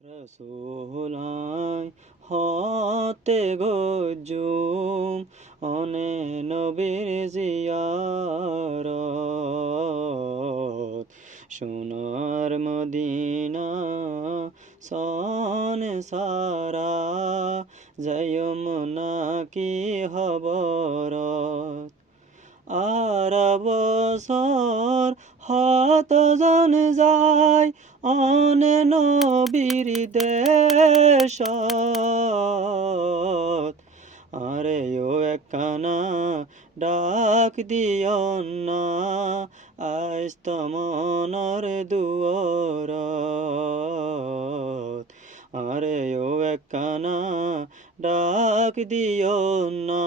রসুলাই হতে গজুম অনে নবীর জিয়ারত সোনার মদিনা সন সারা যায়ম নাকি হবরত আর বছর হত জন যায় অনে নবীর দেশত আরে ও একখানা ডাক দিও না আজ তমনর দুয়ারত আরে ও একখানা ডাক দিও না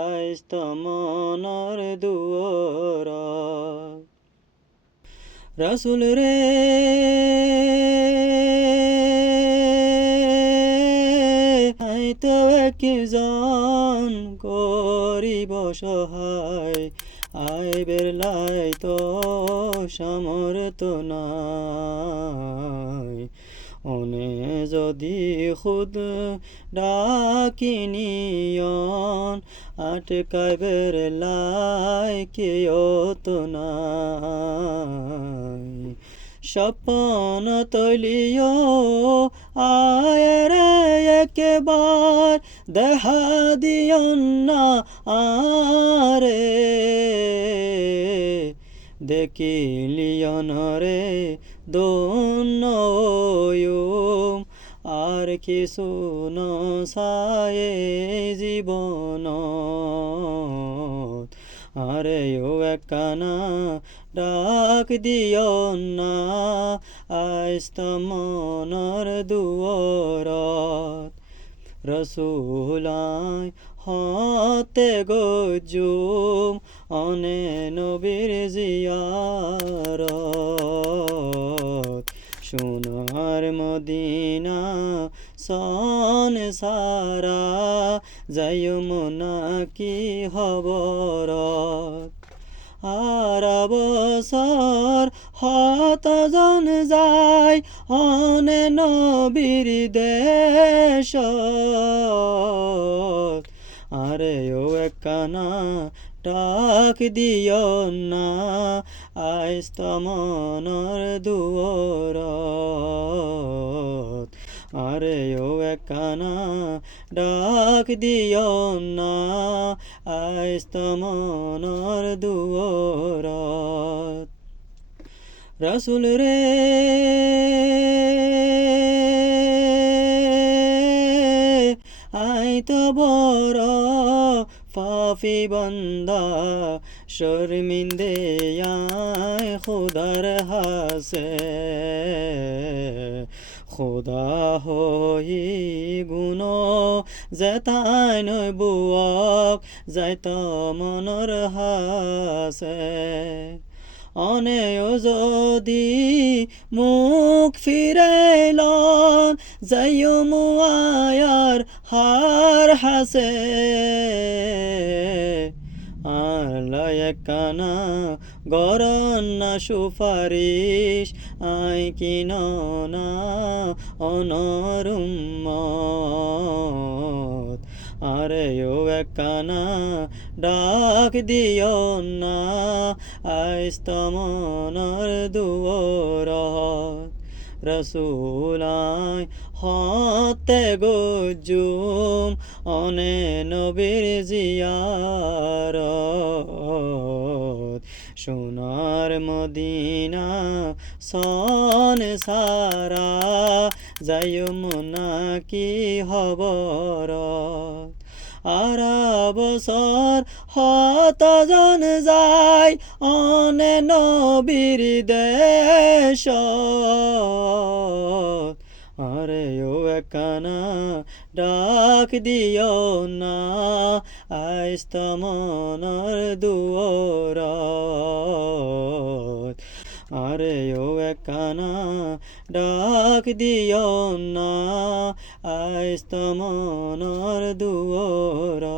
আজ তমনর দুয়ারত রাসূল রে আই তো একজন গরিব সহায় আয় বেরলাই তো সামর্থ নাই অনে যদি খুদ ডাকিনিয়ন আটকায় বেরলাই কেউ তো নাই স্বপ্ন তলিও আয়রে একবার দেখা দিয়ন না আরে দেখিলিয়ন রে দোনয়ুম আর কিছু নসায়ে জীবন আরে ও একখানা ডাক দিও না আজ তমনর দুয়ারত রসুলাই হতে গজুম অনে নবীর জিয়ারত সোনার মদিনা সন সারা যায়ম নাকি হবরত আর বছর হত জন যায় অনে নবীর দেশত আরে ও একখানা ডাক দিও না আজ তমনর দুয়ারত আরে ও একখানা ডাক দিও না আজ তমনর দুয়ারত রাসূল রে আই তো বড় পাপী বান্দা শর্মিন্দে আয় খুদার হাসে খুদা হই গুণ যেতাই নয় বুয়ক যাইত মনৰ হাসে অনেও যদি মুখ ফিরাইলন যাইও মুয়ার হার হাসে আর একখানা গরন না সুপারিশ আই কিন না অনরুম্মত আরে ও একখানা ডাক দিও না আজ তমনর দুয়ারত রসুলাই হতে গজুম অনে নবীর জিয়ারত সোনার মদিনা সন সারা যায়ম নাকি হবরত আর বছর হত জন যায় অনে নবীর দেশত আরে ও একখানা ডাক দিও না আজ তমনর দুয়ারত আরে ও একখানা ডাক দিও না আজ তমনর দুয়ারত।